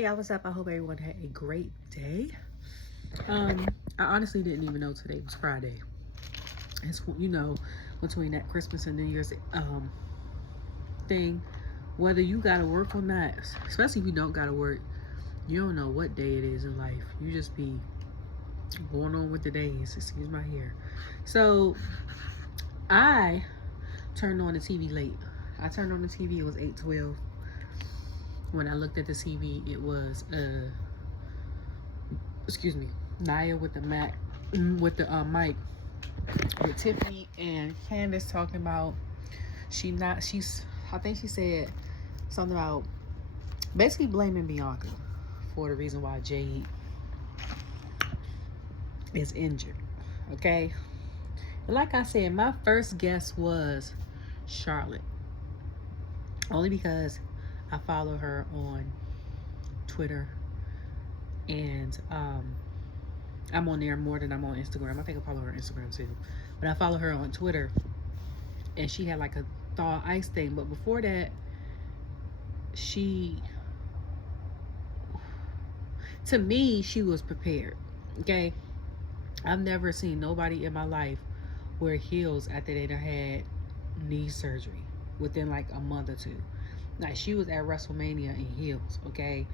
Hey y'all, what's up? I hope everyone had a great day. I honestly didn't even know today was Friday. It's, between that Christmas and New Year's thing, whether you gotta work or not, especially if you don't gotta work, you don't know what day it is in life. You just be going on with the days. Excuse my hair. So I turned on the TV late. I turned on the TV, it was 8:12. When I looked at the TV, it was Naya with the mic with Tiffany and Candice talking about I think she said something about basically blaming Bianca for the reason why Jade is injured. Okay, but like I said, my first guess was Charlotte, only because I follow her on Twitter, and I'm on there more than I'm on Instagram. I think I follow her on Instagram too, but I follow her on Twitter, and she had like a thaw ice thing. But before that, to me, she was prepared. Okay, I've never seen nobody in my life wear heels after they done had knee surgery within like a month or two. Like, she was at WrestleMania in heels. Okay,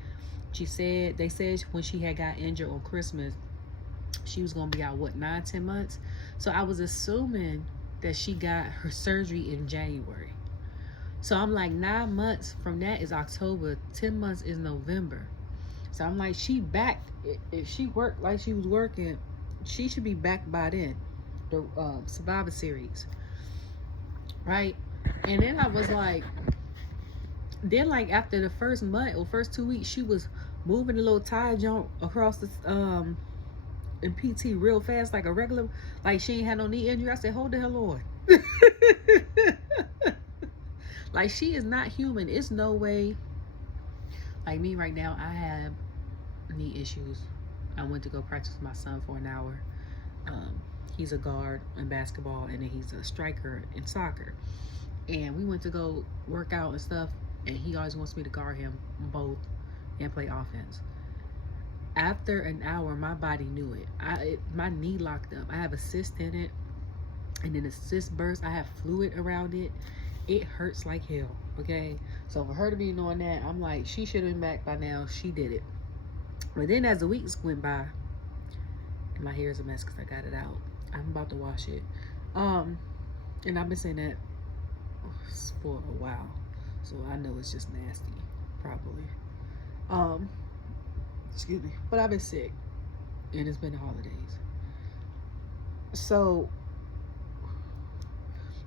they said when she had got injured on Christmas, she was gonna be out 9-10 months. So I was assuming that she got her surgery in January. So I'm like, 9 months from that is October, 10 months is November. So I'm like, she back. If she worked like she was working, she should be back by then. The Survivor Series, right? And then I was like, after the first month or first 2 weeks, she was moving a little tie jump across the in PT real fast, like a regular, like she ain't had no knee injury. I said, hold the hell on. Like, she is not human. It's no way. Like me right now, I have knee issues. I went to go practice with my son for an hour. He's a guard in basketball, and then he's a striker in soccer. And we went to go work out and stuff, and he always wants me to guard him both and play offense. After an hour, my body knew it. My knee locked up. I have a cyst in it, and then the cyst burst. I have fluid around it. It hurts like hell. Okay, so for her to be knowing that, I'm like, she should have been back by now. She did it. But then as the weeks went by, and my hair is a mess because I got it out. I'm about to wash it. And I've been saying that for a while, so I know it's just nasty, probably. Excuse me, but I've been sick, and it's been the holidays. So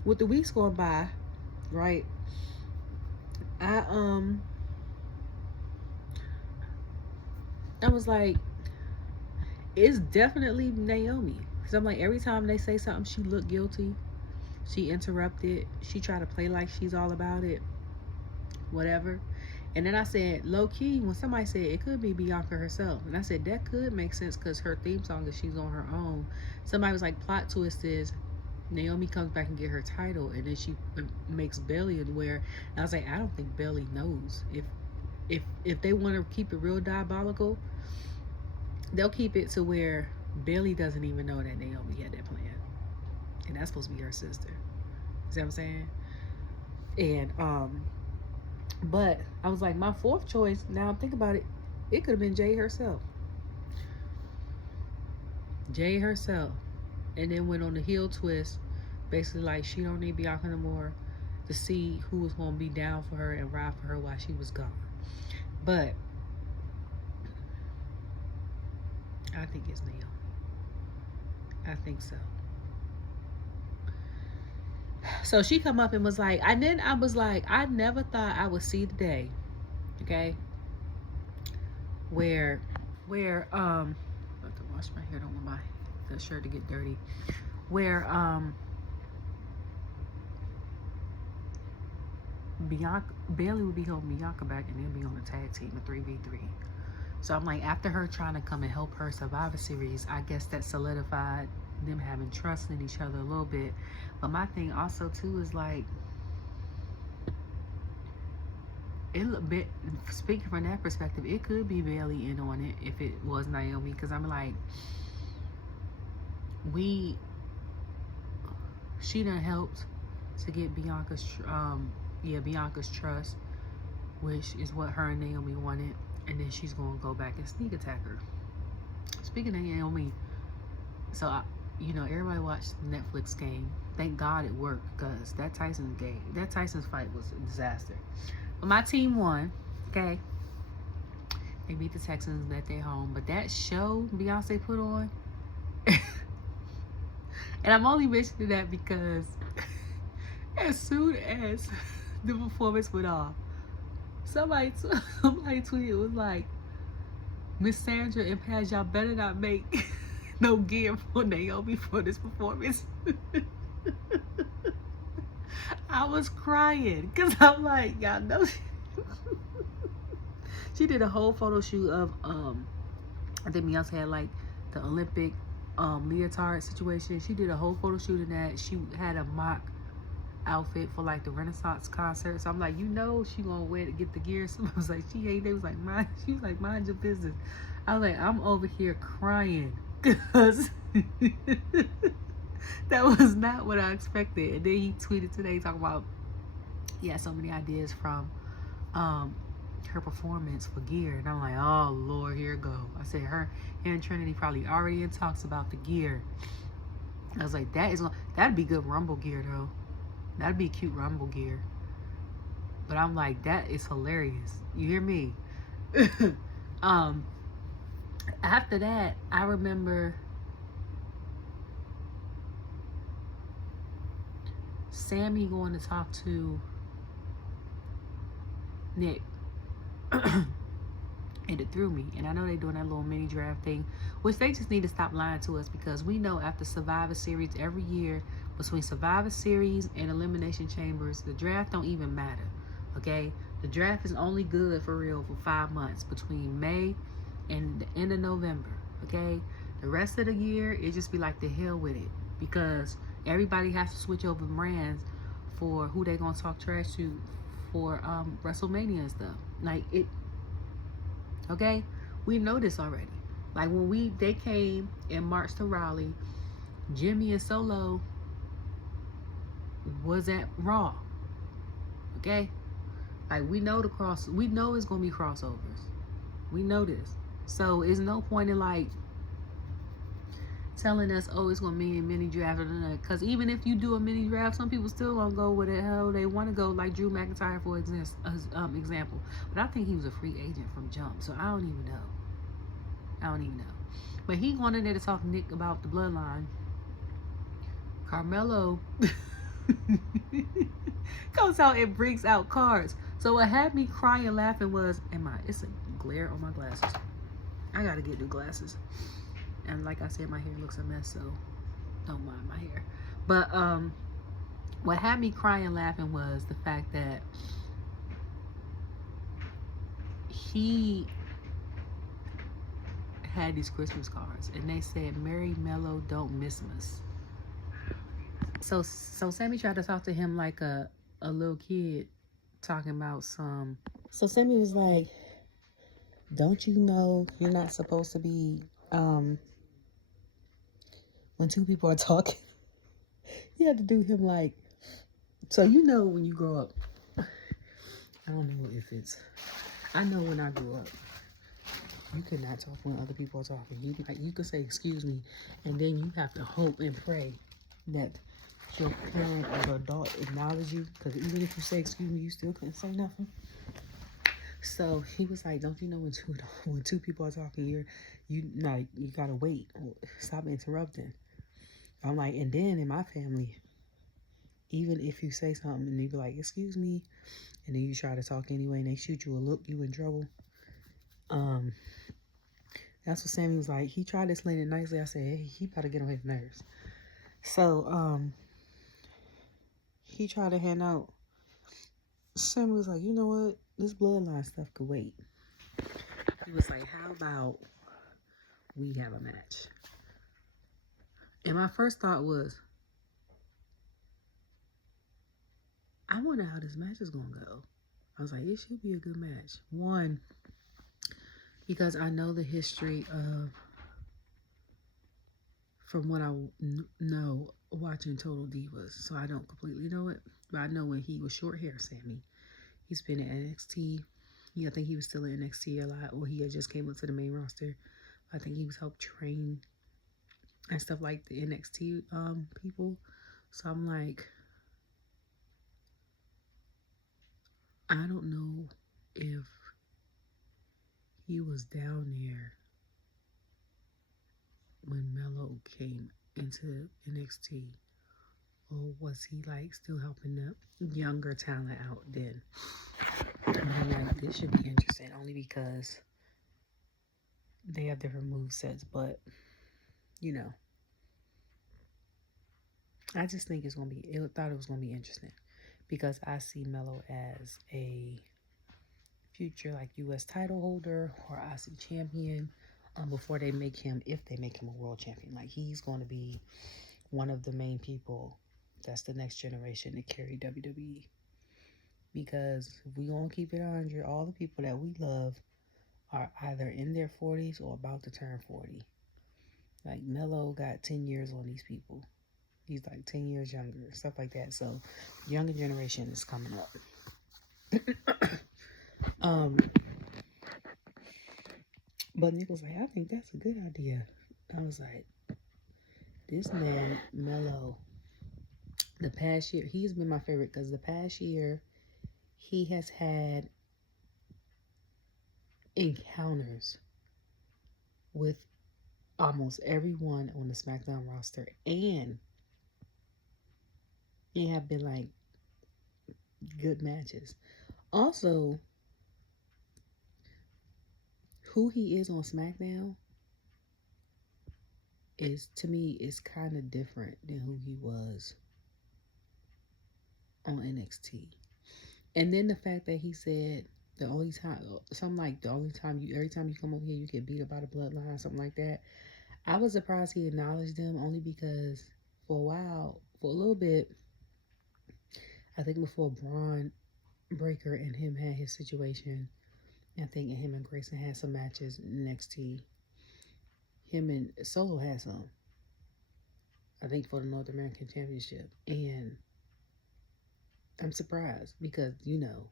with the weeks going by, right, I was like, it's definitely Naomi, because I'm like, every time they say something, she looked guilty, she interrupted, she tried to play like she's all about it, whatever. And then I said, low-key, when somebody said it could be Bianca herself, and I said, that could make sense because her theme song is she's on her own. Somebody was like, plot twist is Naomi comes back and get her title, and then she makes Bayley wear. And I was like, I don't think Bayley knows. If they want to keep it real diabolical, they'll keep it to where Bayley doesn't even know that Naomi had that plan, and that's supposed to be her sister. You see what I'm saying? And but I was like, my fourth choice, now I'm thinking about it, it could have been Jay herself. And then went on the heel twist, basically like she don't need Bianca no more, to see who was going to be down for her and ride for her while she was gone. But I think it's Naomi. I think so. So she come up and was like, and then I was like, I never thought I would see the day, okay, where I have to wash my hair, don't want the shirt to get dirty, where Bayley would be holding Bianca back, and then be on the tag team, a 3v3. So I'm like, after her trying to come and help her Survivor Series, I guess that solidified them having trust in each other a little bit. But my thing also too is like, speaking from that perspective, it could be Bayley in on it if it was Naomi, because I'm like, she done helped to get Bianca's trust, which is what her and Naomi wanted, and then she's gonna go back and sneak attack her. Speaking of Naomi, so everybody watched the Netflix game. Thank God it worked, because that Tyson's fight was a disaster. But my team won. Okay, they beat the Texans at their home. But that show Beyonce put on, and I'm only mentioning that because as soon as the performance went off, somebody tweeted, was like, Miss Sandra and Paz, y'all better not make no gear for Naomi for this performance. I was crying because I'm like, y'all know she did a whole photo shoot of I think Beyonce had like the Olympic leotard situation. She did a whole photo shoot in that. She had a mock outfit for like the Renaissance concert. So I'm like, she gonna wear to get the gear. So I was like, she was like, mind your business. I was like, I'm over here crying because that was not what I expected. And then he tweeted today talking about he had so many ideas from her performance for gear, and I'm like, oh Lord, here it go. I said her and Trinity probably already in talks about the gear. I was like, that'd be good Rumble gear though. That'd be cute Rumble gear. But I'm like, that is hilarious. You hear me? After that, I remember Sami going to talk to Nick. And it threw me. And I know they're doing that little mini draft thing, which they just need to stop lying to us, because we know after Survivor Series every year, between Survivor Series and Elimination Chambers, the draft don't even matter. Okay? The draft is only good for real for 5 months between May and the end of November. Okay? The rest of the year, it just be like the hell with it, because everybody has to switch over brands for who they gonna talk trash to for WrestleMania and stuff. Like it. Okay, we know this already. Like when they came and marched to Raleigh, Jimmy and Solo was at Raw. Okay, like we know we know it's gonna be crossovers. We know this. So it's no point in like telling us, oh, it's gonna be a mini draft, because even if you do a mini draft, some people still gonna go where the hell they want to go, like Drew McIntyre for example. But I think he was a free agent from jump, so I don't even know. But he wanted there to talk to Nick about the bloodline. Carmelo comes out and brings out cards. So what had me crying and laughing was, it's a glare on my glasses. I gotta get new glasses. And like I said, my hair looks a mess, so don't mind my hair. But what had me crying and laughing was the fact that he had these Christmas cards, and they said, "Merry Mellow, don't miss us." So Sami tried to talk to him like a little kid talking about some. So Sami was like, "Don't you know you're not supposed to be when two people are talking?" You had to do him like, so when you grow up, I don't know if it's, I know when I grew up, you could not talk when other people are talking. You could say excuse me, and then you have to hope and pray that your parent or adult acknowledge you, because even if you say excuse me, you still couldn't say nothing. So he was like, don't you know when two people are talking, you gotta wait, stop interrupting. I'm like, and then in my family, even if you say something and you be like, excuse me, and then you try to talk anyway and they shoot you a look, you in trouble. That's what Sami was like. He tried to explain it nicely. I said, hey, he better get on his nerves. So he tried to hand out. Sami was like, you know what? This bloodline stuff could wait. He was like, how about we have a match? And my first thought was, I wonder how this match is gonna go. I was like, it should be a good match. One, because I know the history of, from what I know, watching Total Divas. So I don't completely know it, but I know when he was short hair, Sami. He's been in NXT. Yeah, I think he was still in NXT a lot, or he had just came up to the main roster. I think he was helped train and stuff like the NXT people. So I'm like, I don't know if he was down there when Melo came into NXT, or was he like still helping the younger talent out then? But I'm like, this should be interesting only because they have different move sets, but you know, I just think it's gonna be. I thought it was gonna be interesting because I see Melo as a future like U.S. title holder or IC champion before they make him, if they make him a world champion. Like, he's going to be one of the main people that's the next generation to carry WWE. Because if we going to keep it 100, all the people that we love are either in their 40s or about to turn 40. Like, Melo got 10 years on these people. He's like 10 years younger, stuff like that. So, younger generation is coming up. But Nick was like, I think that's a good idea. I was like, this man, Melo, the past year, he's been my favorite because the past year, he has had encounters with almost everyone on the Smackdown roster, and they have been like good matches. Also, who he is on SmackDown is, to me, is kind of different than who he was on NXT. And then the fact that he said the only time, something like the only time you, every time you come over here, you get beat up by the Bloodline, something like that. I was surprised he acknowledged them, only because for a while, for a little bit, I think before Braun Breaker and him had his situation, I think him and Grayson had some matches in NXT. Him and Solo had some, I think, for the North American Championship. And I'm surprised because, you know,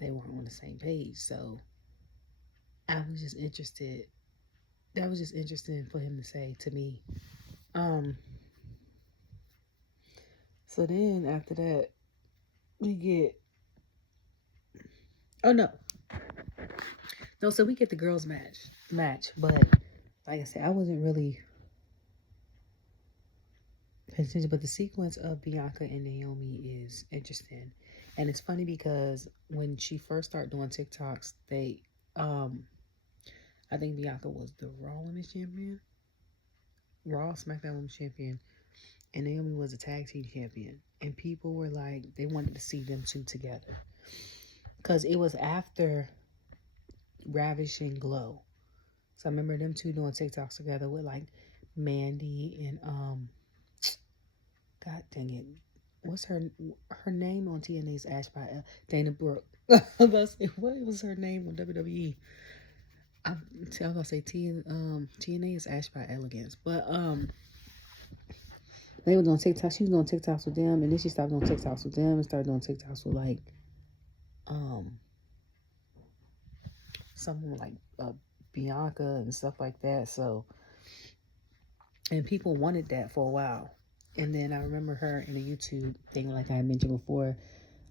they weren't on the same page. So I was just interested. That was just interesting for him to say to me. So then after that, we get, oh no, so we get the girls match. But like I said, I wasn't really paying attention. But the sequence of Bianca and Naomi is interesting, and it's funny because when she first started doing TikToks, I think Bianca was the Raw Women's Champion, Raw SmackDown Women's Champion, and Naomi was a tag team champion. And people were like, they wanted to see them two together. Because it was after Ravish and Glow. So I remember them two doing TikToks together with like Mandy and, God dang it. What's her name on TNA is Ash by Dana Brooke. What was her name on WWE? I was gonna say TNA is Ash by Elegance. But they were doing TikTok. She was doing TikToks with them, and then she stopped doing TikToks with them and started doing TikToks with like someone like Bianca and stuff like that. So, and people wanted that for a while. And then I remember her in a YouTube thing, like I mentioned before,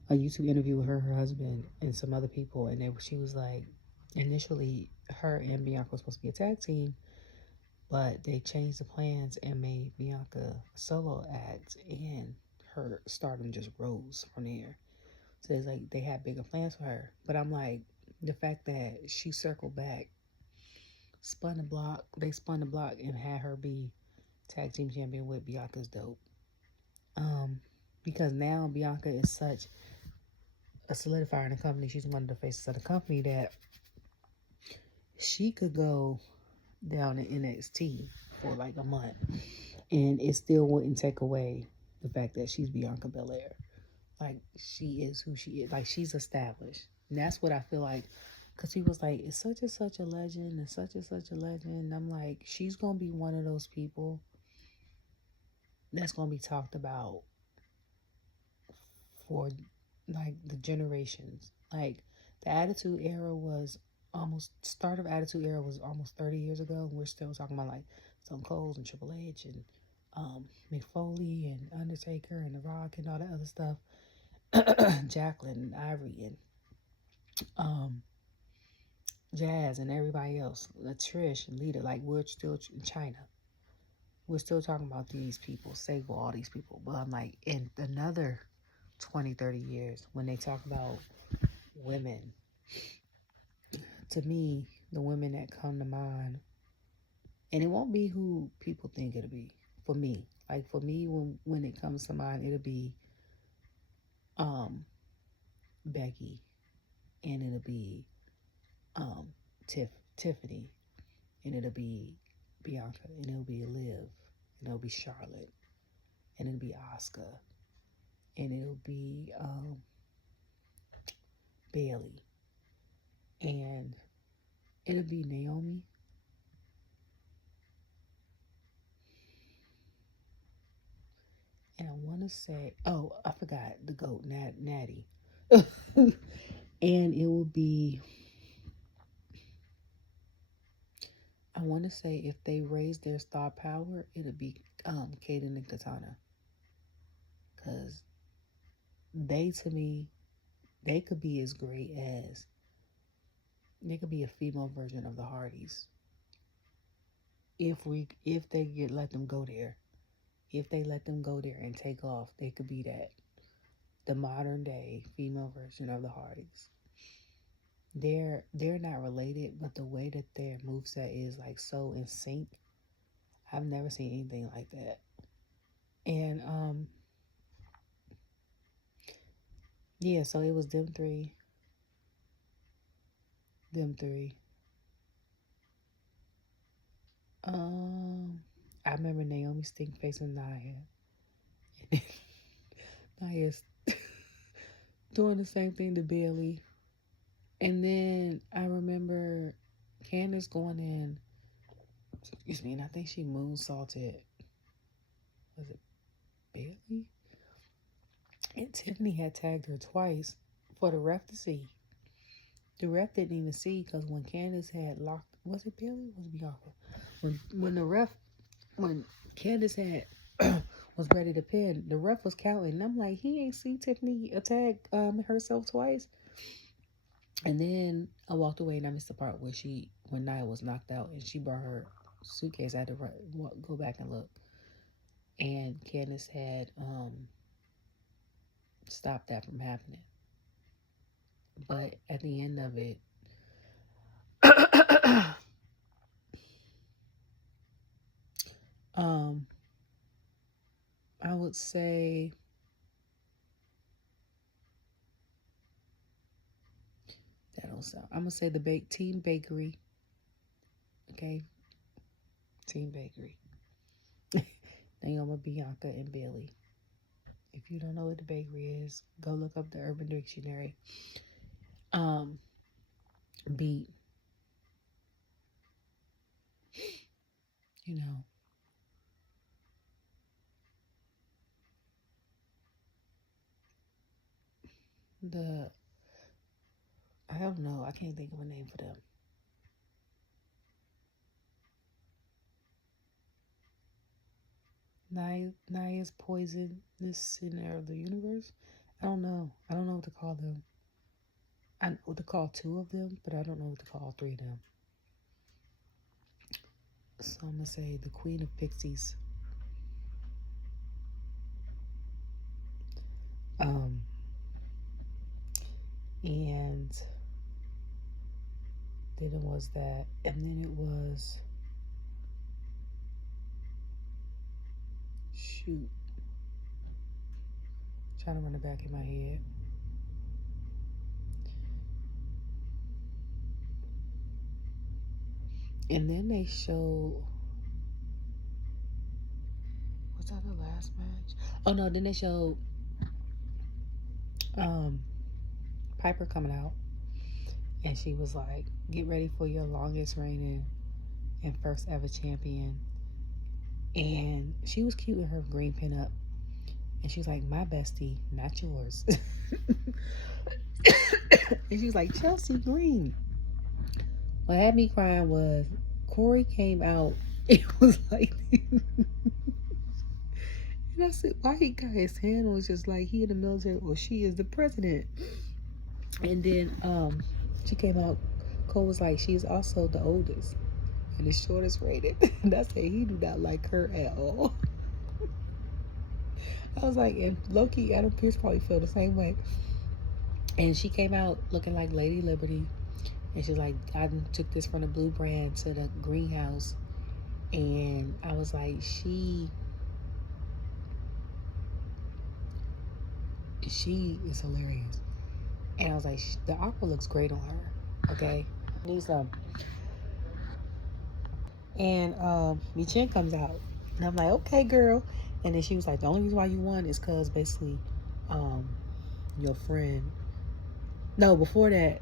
a YouTube interview with her husband, and some other people, and she was like, initially her and Bianca were supposed to be a tag team, but they changed the plans and made Bianca a solo act, and her stardom just rose from there. So it's like they had bigger plans for her. But I'm like, the fact that she circled back, they spun the block and had her be tag team champion with Bianca's dope. Because now Bianca is such a solidifier in the company. She's one of the faces of the company that she could go down to NXT for like a month and it still wouldn't take away the fact that she's Bianca Belair. Like, she is who she is. Like, she's established. And that's what I feel like. Because he was like, it's such and such a legend and such a legend. And I'm like, she's going to be one of those people that's going to be talked about for, like, the generations. Like, the Attitude Era was start of Attitude Era was almost 30 years ago. And we're still talking about, like, Stone Cold and Triple H and Mick Foley and Undertaker and The Rock and all that other stuff. Jacqueline and Ivory and Jazz and everybody else, Trish and Lita. Like, we're still in China. We're still talking about these people, Sable, all these people. But I'm like, in another 20, 30 years, when they talk about women, to me, the women that come to mind, and it won't be who people think it'll be, for me. Like, for me, when it comes to mind, it'll be Becky, and it'll be Tiffany, and it'll be Bianca, and it'll be Liv, and it'll be Charlotte, and it'll be Asuka, and it'll be Bayley, and it'll be Naomi, and I want to say, oh, I forgot the GOAT, Natty, and it will be, I want to say, if they raise their star power, it'll be Kaden and Katana, because they, to me, they could be as great as, they could be a female version of the Hardys. If they let them go there. If they let them go there and take off, they could be that. The modern day female version of the Hardys. They're not related, but the way that their moveset is, like, so in sync, I've never seen anything like that. And yeah, so it was them three. I remember Naomi Stink facing Nia. Nia's doing the same thing to Bayley. And then I remember Candice going in, excuse me, and I think she moonsaulted, was it Bayley? And Tiffany had tagged her twice for the ref to see. The ref didn't even see, because when Candice had locked, was it Bayley or was it Bianca? When Candice had was ready to pin, the ref was counting. And I'm like, he ain't see Tiffany attack herself twice. And then I walked away, and I missed the part when Nia was knocked out and she brought her suitcase. I had to go back and look. And Candice had stopped that from happening. But at the end of it, I would say that don't sound. I'm gonna say the Team Bakery. Okay, Team Bakery. Naomi, Bianca, and Bayley. If you don't know what the bakery is, go look up the Urban Dictionary. Beat. You know. I don't know. I can't think of a name for them. Nia's poisonous center of the universe. I don't know. I don't know what to call them. I know what to call two of them, but I don't know what to call three of them. So I'm gonna say the Queen of Pixies. And then it was that, and then it was, shoot, trying to run it back in my head. And then they showed, was that the last match? Oh no, then they showed Piper coming out, and she was like, "Get ready for your longest reigning and first ever champion." And she was cute with her green pin up, and she was like, "My bestie, not yours." And she was like, "Chelsea Green." What had me crying was Corey came out. It was like, and I said, "Why he got his hand on just like he in the military or she is the president?" And then she came out. Cole was like, "She's also the oldest and the shortest rated." And I said, he do not like her at all. I was like, and Loki, Adam Pearce probably felt the same way. And she came out looking like Lady Liberty. And she's like, "I took this from the blue brand to the greenhouse." And I was like, she is hilarious. And I was like, the aqua looks great on her. Okay. Need some. And Michin comes out. And I'm like, "Okay, girl." And then she was like, "The only reason why you won is because basically your friend." No, before that,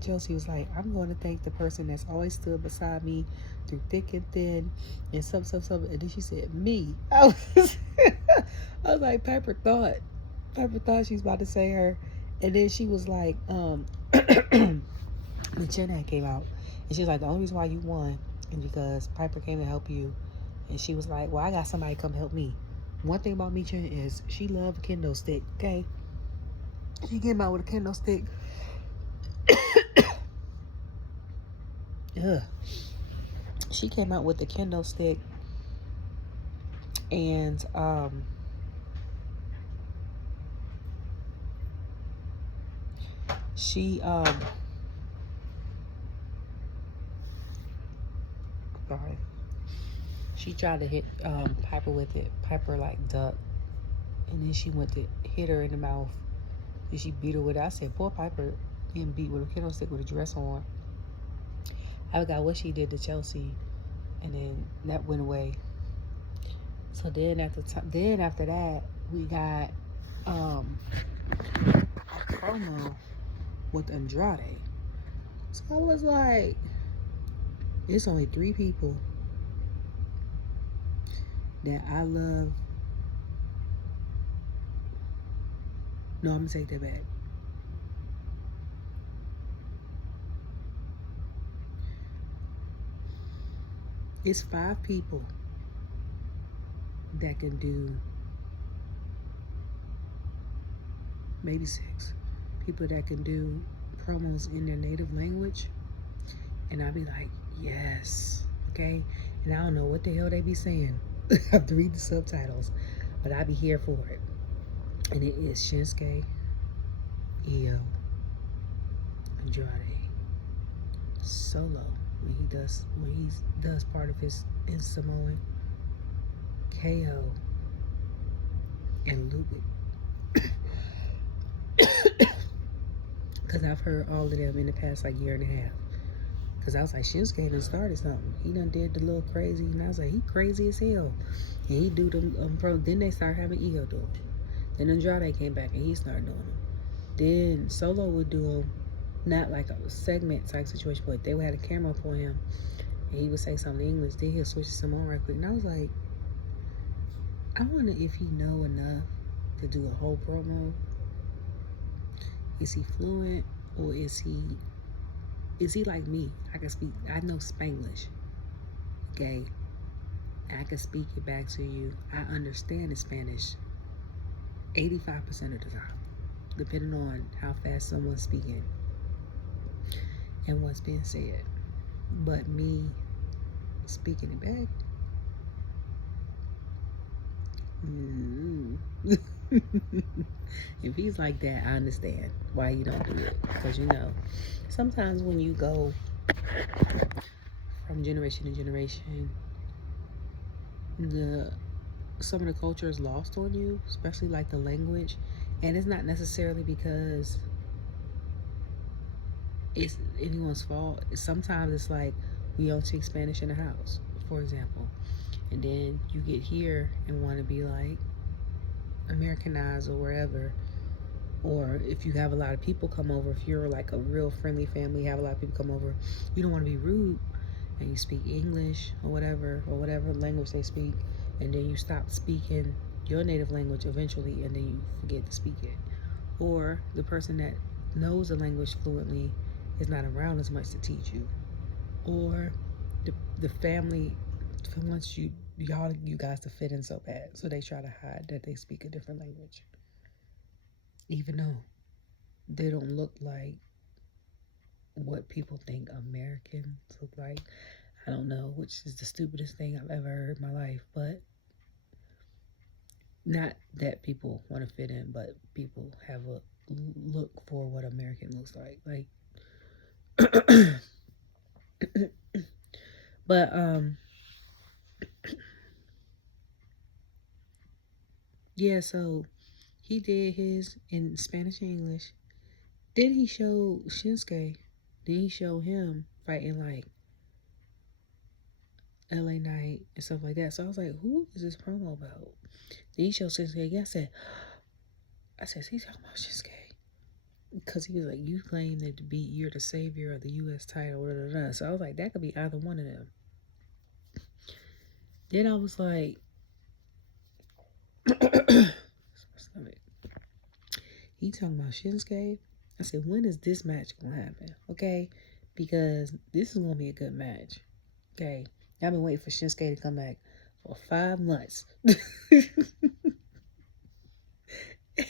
Chelsea was like, "I'm going to thank the person that's always stood beside me through thick and thin and some. And then she said, "Me." I was, I was like, Piper thought she was about to say her. And then she was like, the Jen came out. And she was like, "The only reason why you won is because Piper came to help you." And she was like, "Well, I got somebody come help me." One thing about Michin is she loved a kendo stick, okay? She came out with a kendo stick. Ugh. She came out with the kendo stick, and she sorry. She tried to hit Piper with it. Piper like ducked, and then she went to hit her in the mouth, and she beat her with it. I said, "Poor Piper getting beat with a kendo stick with a dress on." I forgot what she did to Chelsea, and then that went away. So then after that, we got a promo with Andrade. So I was like, it's only 3 people that I love. No, I'm gonna take that back. It's 5 people that can do, maybe 6 people that can do promos in their native language. And I'd be like, yes, okay? And I don't know what the hell they be saying. I have to read the subtitles, but I'd be here for it. And it is Shinsuke, Io, Andrade, Solo when he does part of his in Samoan, KO, and Ludwig. Because I've heard all of them in the past like year and a half. Because I was like, Shinsuke done started something. He done did the little crazy, and I was like, he crazy as hell. And he do them pro. Then they start having Io do them. Then Andrade came back and he started doing them. Then Solo would do them, not like a segment type situation, but they would have a camera for him, and he would say something in English. Then he'll switch to Samoan right quick. And I was like, I wonder if he know enough to do a whole promo. Is he fluent, or is he like me? I know Spanglish. Okay? I can speak it back to you. I understand the Spanish 85% of the time, depending on how fast someone's speaking and what's being said. But me speaking it back, if he's like that, I understand why you don't do it. Because sometimes when you go from generation to generation, some of the culture is lost on you, especially like the language. And it's not necessarily because it's anyone's fault. Sometimes it's like we don't speak Spanish in the house, for example. And then you get here and want to be like, Americanized or wherever, or if you have a lot of people come over, if you're like a real friendly family, have a lot of people come over, you don't want to be rude, and you speak English or whatever language they speak, and then you stop speaking your native language eventually, and then you forget to speak it. Or the person that knows the language fluently is not around as much to teach you. Or the family wants you guys to fit in so bad, so they try to hide that they speak a different language, even though they don't look like what people think Americans look like. I don't know, which is the stupidest thing I've ever heard in my life, but not that people want to fit in, but people have a look for what American looks like. But yeah, so he did his in Spanish and English. Then he showed Shinsuke. Then he showed him fighting like LA Knight and stuff like that. So I was like, who is this promo about? Then he showed Shinsuke. Yeah, I said, he's talking about Shinsuke. Because he was like, you claim that to be, you're the savior of the U.S. title. Blah, blah, blah. So I was like, that could be either one of them. Then I was like, he talking about Shinsuke. I said, when is this match going to happen? Okay? Because this is going to be a good match. Okay? I've been waiting for Shinsuke to come back for 5 months.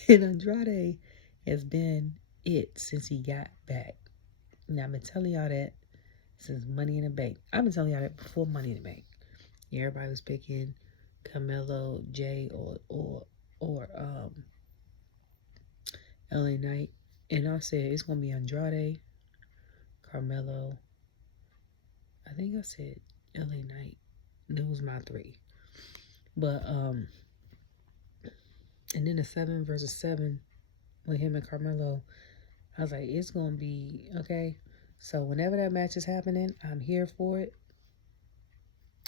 And Andrade has been it since he got back. Now, I've been telling y'all that since Money in the Bank. I've been telling y'all that before Money in the Bank. Everybody was picking Carmelo, Jay, or LA Knight. And I said, it's going to be Andrade, Carmelo. I think I said LA Knight. That was my 3. But, and then the 7 versus 7 with him and Carmelo, I was like, it's going to be, okay. So whenever that match is happening, I'm here for it.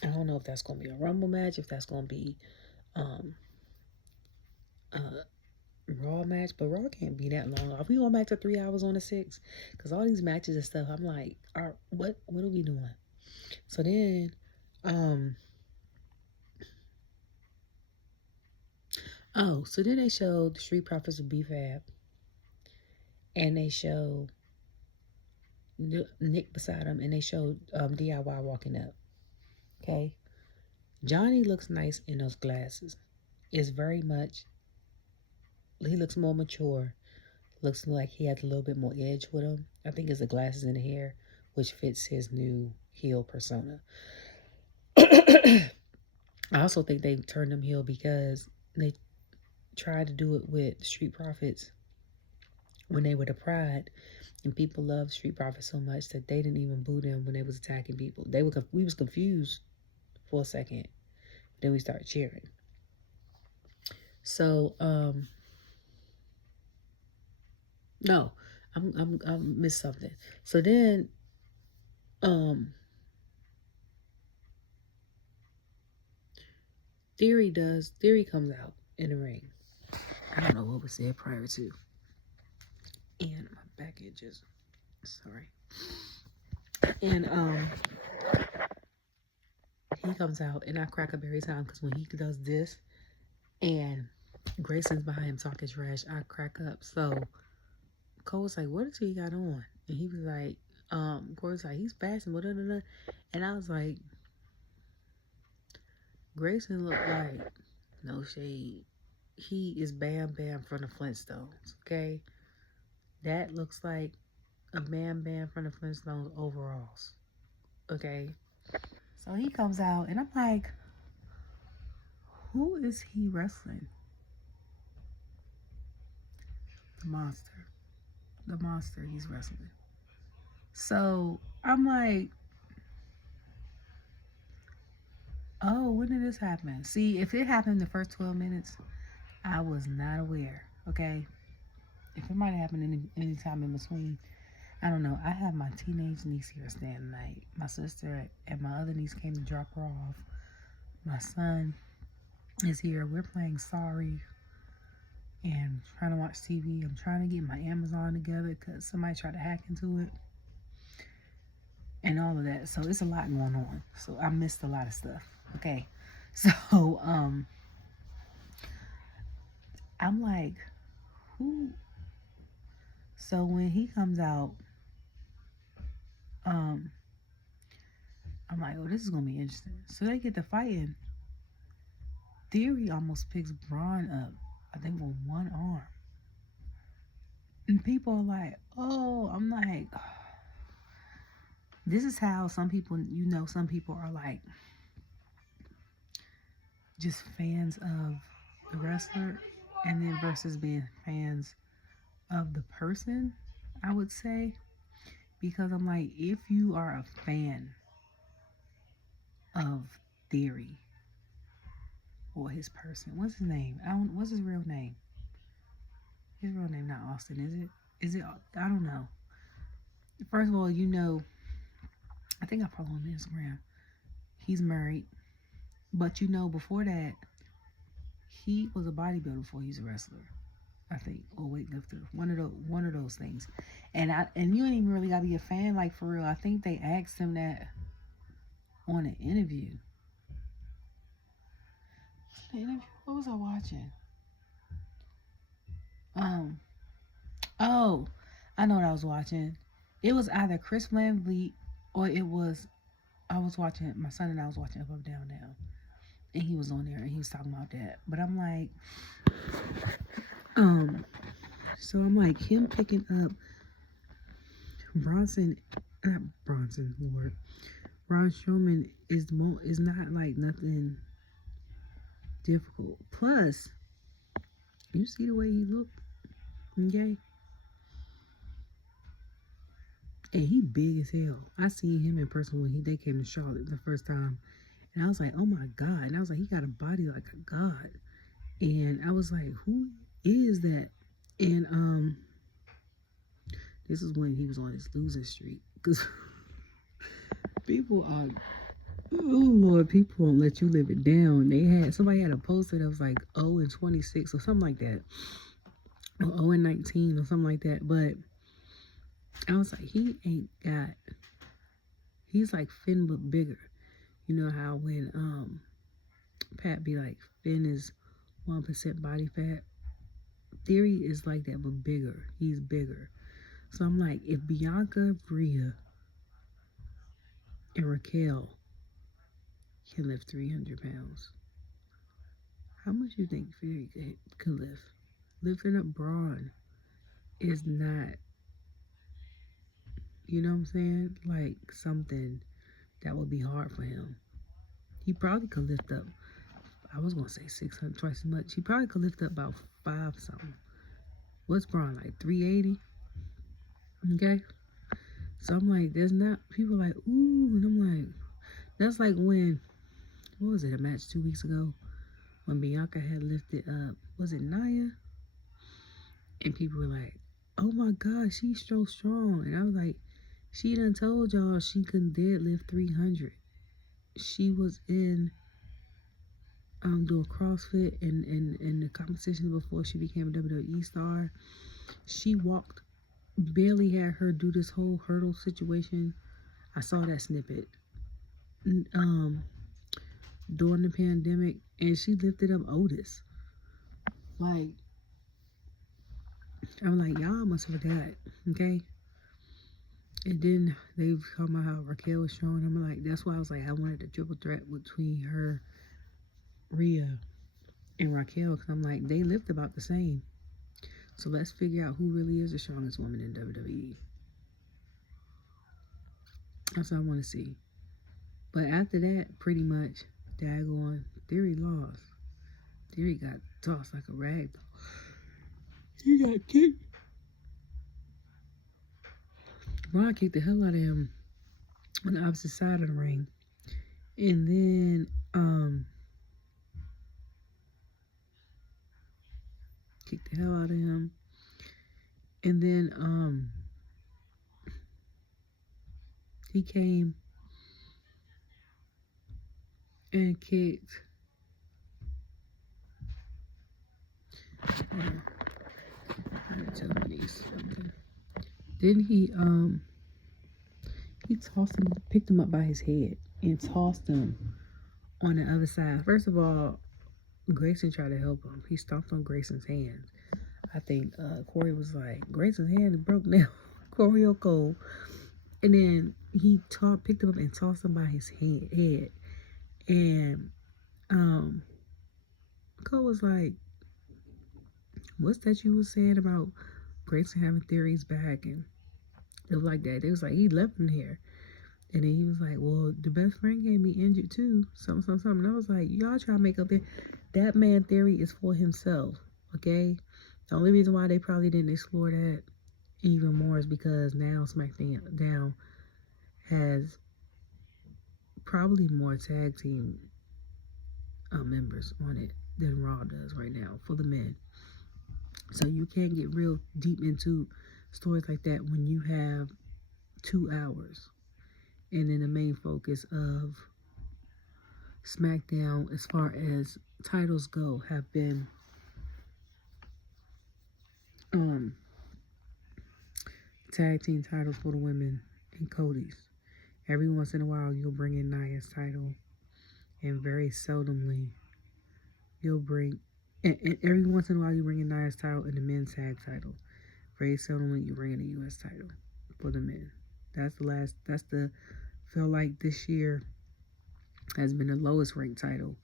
I don't know if that's going to be a Rumble match, if that's going to be Raw match, but Raw can't be that long. Are we going back to 3 hours on the 6? Because all these matches and stuff, I'm like, what are we doing? So then, so then they showed the Street Profits of BFAB, and they showed Nick beside him, and they showed DIY walking up. Okay, Johnny looks nice in those glasses. It's very much, he looks more mature. Looks like he has a little bit more edge with him. I think it's the glasses and the hair, which fits his new heel persona. I also think they turned him heel because they tried to do it with Street Profits when they were the Pride, and people loved Street Profits so much that they didn't even boo them when they was attacking people. We was confused for a second, then we started cheering. So no, I missed something. So then Theory comes out in the ring. I don't know what was said prior to. And my back itches. Sorry. And he comes out, and I crack up every time because when he does this and Grayson's behind him talking trash, I crack up. So Cole was like, what is he got on? And he was like, Corey's like, he's fashion, blah, blah, blah. And I was like, Grayson looked like, no shade, he is Bam Bam from the Flintstones, okay? That looks like a Bam Bam from the Flintstones overalls, okay? So he comes out, and I'm like, who is he wrestling? The monster he's wrestling. So I'm like, oh, when did this happen? See, if it happened in the first 12 minutes, I was not aware, okay? If it might have happened any time in between, I don't know. I have my teenage niece here staying tonight. My sister and my other niece came to drop her off. My son is here. We're playing Sorry and trying to watch TV. I'm trying to get my Amazon together because somebody tried to hack into it and all of that. So it's a lot going on. So I missed a lot of stuff. Okay. So I'm like, who? So when he comes out, I'm like, oh, this is gonna be interesting. So they get to fighting. Theory almost picks Braun up, I think, with one arm. And people are like, oh, I'm like, this is how some people, some people are like just fans of the wrestler, and then versus being fans of the person, I would say. Because I'm like, if you are a fan of Theory or his person, what's his name? What's his real name? His real name not Austin, is it? Is it? I don't know. First of all, I think I follow him on Instagram. He's married, but before that, he was a bodybuilder before he was a wrestler, I think, or weightlifter. One of those things. And you ain't even really gotta be a fan, like, for real. I think they asked him that on an interview. What was I watching? Oh, I know what I was watching. It was either Chris Van Vliet or I was watching, my son and I was watching Up, Up, Down, Down. And he was on there and he was talking about that. But I'm like, so I'm like, him picking up Braun Strowman is not like nothing difficult. Plus, you see the way he looked, okay? And he big as hell. I seen him in person when they came to Charlotte the first time. And I was like, oh my God. And I was like, he got a body like a god. And I was like, who is that? And this is when he was on his losing streak. Because people are, oh Lord, people won't let you live it down. Somebody had a poster that was like 0-26 or something like that. Or 0-19 or something like that. But I was like, he's like Finn but bigger. You know how when Pat be like, Finn is 1% body fat. Theory is like that but bigger. He's bigger. So I'm like, if Bianca, Rhea, and Raquel can lift 300 pounds, how much do you think Theory could lift? Lifting up Braun is not, you know what I'm saying? Like something that would be hard for him. He probably could lift up, I was going to say 600, twice as much. He probably could lift up about 5 something. What's Braun, like 380? Okay? So I'm like, people like, ooh, and I'm like, that's like when, what was it, a match 2 weeks ago? When Bianca had lifted up, was it Nia? And people were like, oh my God, she's so strong. And I was like, she done told y'all she couldn't deadlift 300. She was in doing CrossFit and the competition before she became a WWE star. She barely had her do this whole hurdle situation. I saw that snippet during the pandemic, and she lifted up Otis. Like, I'm like, y'all must have forgot, okay? And then they talking about how Raquel was strong. I'm like, that's why I was like, I wanted a triple threat between her, Rhea, and Raquel, because I'm like, they lift about the same. So let's figure out who really is the strongest woman in WWE. That's what I want to see. But after that, pretty much, daggone, Theory lost. Theory got tossed like a rag doll. He got kicked. Braun kicked the hell out of him on the opposite side of the ring. And then, kicked the hell out of him. And then, he came and kicked. tell me something. Then he tossed him, picked him up by his head and tossed him on the other side. First of all, Grayson tried to help him. He stomped on Grayson's hand. I think Corey was like, Grayson's hand broke now. Corey Cole. And then he picked him up and tossed him by his head. And Cole was like, what's that you was saying about Grayson having theories back? And it was like that. They was like, he left him here. And then he was like, well, the best friend can be injured too. Something. And I was like, y'all try to make up there. That man theory is for himself, okay? The only reason why they probably didn't explore that even more is because now Smackdown has probably more tag team members on it than Raw does right now for the men. So you can't get real deep into stories like that when you have 2 hours. And then the main focus of Smackdown as far as titles go have been tag team titles for the women and Cody's. Every once in a while you'll bring in Nia's title, and very seldomly you'll bring and every once in a while you bring in Nia's title and the men's tag title. Very seldomly you bring in the US title for the men. Feel like this year has been the lowest ranked title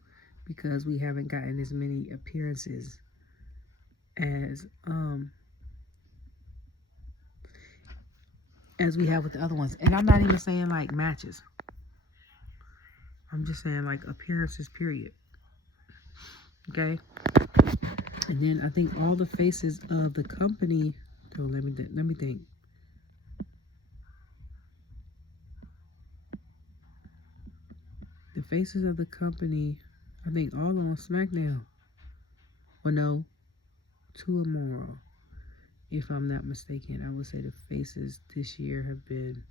because we haven't gotten as many appearances as we have with the other ones. And I'm not even saying like matches. I'm just saying like appearances, period. Okay? And then I think all the faces of the company, let me think. The faces of the company, I think all on SmackDown. Well, no, 2 or more. If I'm not mistaken, I would say the faces this year have been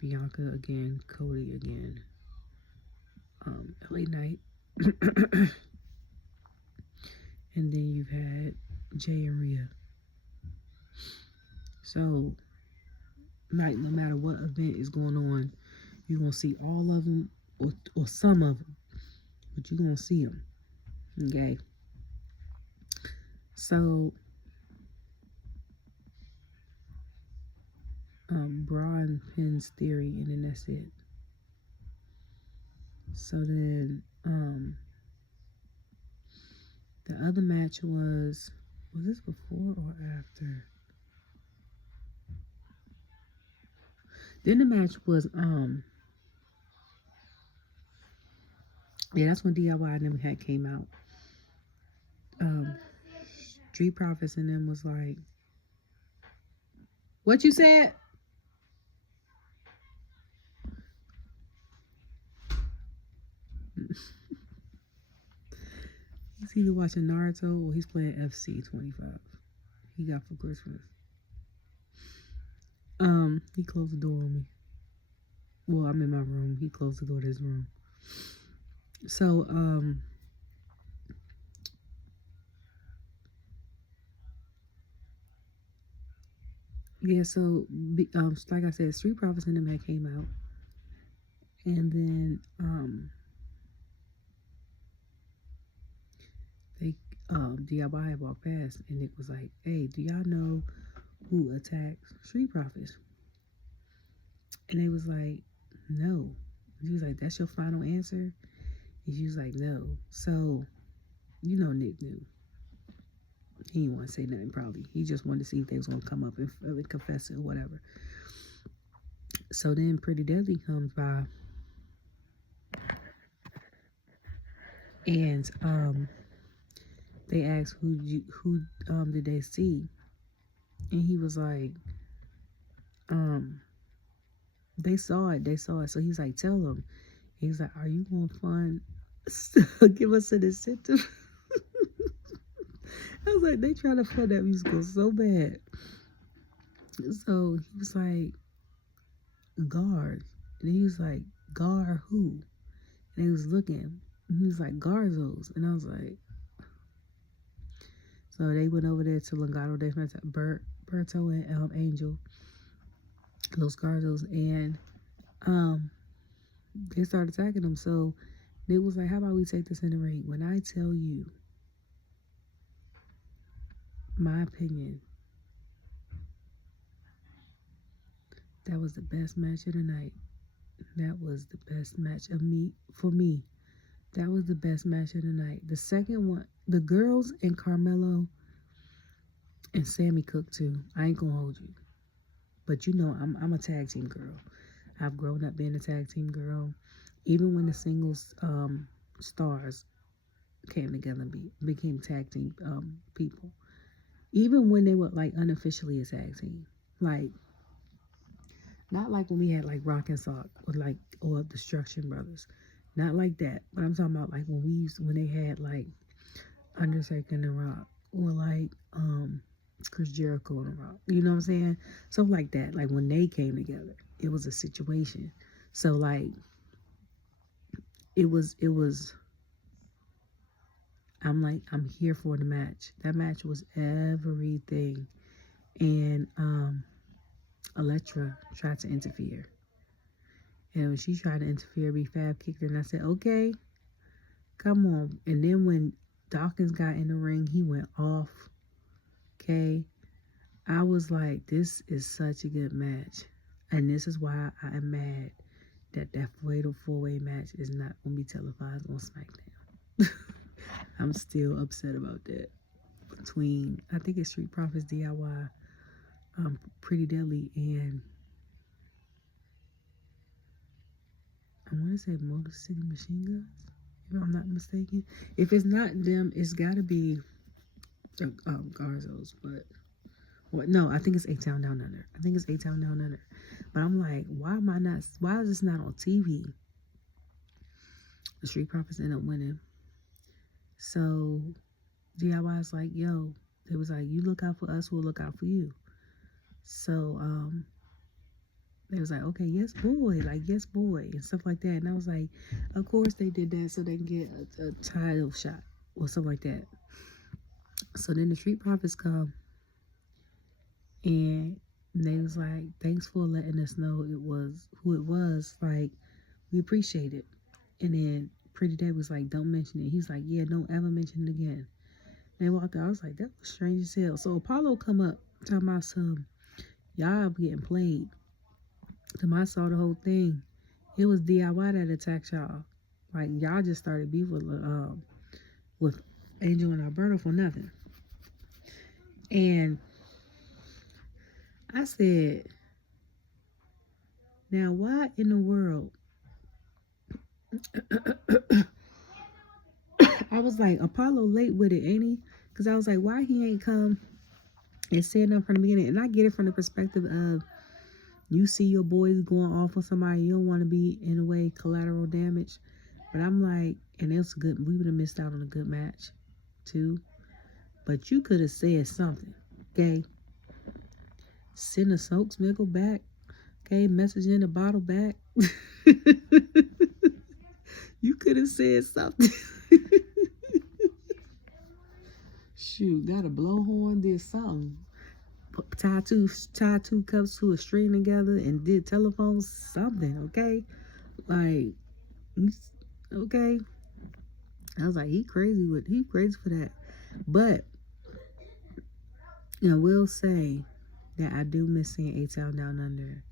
Bianca again, Cody again, LA Knight, and then you've had Jay and Rhea. So, no matter what event is going on, you're going to see all of them or some of them, but you're going to see them, okay? So, Braun pins Theory, and then that's it. So then, the other match was this before or after? Then the match was, that's when DIY and them had came out. Street Profits and them was like, what you said? He's either watching Naruto or he's playing FC 25. He got for Christmas. He closed the door on me. Well, I'm in my room. He closed the door to his room. So, yeah, so, like I said, Street Profits and them had came out. And then, DIY had walked past and Nick was like, hey, do y'all know who attacked Street Profits? And they was like, no. He was like, that's your final answer? And she was like, no. So, Nick knew. He didn't want to say nothing, probably. He just wanted to see if they was going to come up and confess it or whatever. So then Pretty Deadly comes by. And they asked who did they see? And he was like, they saw it. So he's like, tell them. He's like, are you going to fund, give us an incentive? I was like, they trying to fund that musical so bad. So he was like, Guard. And he was like, Gar who? And he was looking. And he was like, Garzos. And I was like, So they went over there to Legado de Berto and Angel, Los Garzos, and they started attacking them. So they was like, how about we take this in the ring? When I tell you my opinion, that was the best match of the night. That was the best match for me. That was the best match of the night. The second one, the girls and Carmelo and Sami cooked too. I ain't gonna hold you. But you know, I'm a tag team girl. I've grown up being a tag team girl. Even when the singles stars came together and became tag team people. Even when they were like unofficially a tag team. Like, not like when we had like Rock and Sock or Destruction Brothers. Not like that. But I'm talking about like when they had like Undertaker and The Rock. Or like Chris Jericho and The Rock. You know what I'm saying? Something like that. Like when they came together. It was a situation. So like it was I'm here for the match. That match was everything. And Elektra tried to interfere. And when she tried to interfere, B-Fab kicked her, and I said, okay, come on. And then when Dawkins got in the ring, he went off. Okay. I was like, this is such a good match. And this is why I am mad that fatal four-way match is not going to be televised on SmackDown. I'm still upset about that. Between, I think it's Street Profits DIY, Pretty Deadly, and I want to say Motor City Machine Guns, if I'm not mistaken. If it's not them, it's got to be Garzos, but no, I think it's A-Town Down Under. But I'm like, why is this not on TV? The Street Profits end up winning. So DIY is like, yo, it was like, you look out for us, we'll look out for you. So they was like, okay, yes boy, and stuff like that. And I was like, of course they did that so they can get a title shot or something like that. So then the Street Profits come, and they was like, thanks for letting us know it was who it was. Like, we appreciate it. And then Pretty Day was like, don't mention it. He's like, yeah, don't ever mention it again. And they walked out. I was like, that was strange as hell. So Apollo come up talking about some, y'all getting played. Then I saw the whole thing. It was DIY that attacked y'all. Like, y'all just started beef with Angel and Alberto for nothing. And I said, now why in the world? I was like, Apollo late with it, ain't he? Because I was like, why he ain't come and said nothing from the beginning? And I get it from the perspective of, you see your boys going off on somebody, you don't want to be, in a way, collateral damage. But I'm like, and it was good. We would have missed out on a good match, too. But you could have said something, okay? Send a Soaks Mickle back, okay? Message in the bottle back. You could have said something. Shoot, got a blowhorn, did something. Tie two cups to a string together and did telephones, something, okay? Like, okay. I was like, he crazy for that. But I will say that I do miss seeing A-Town Down Under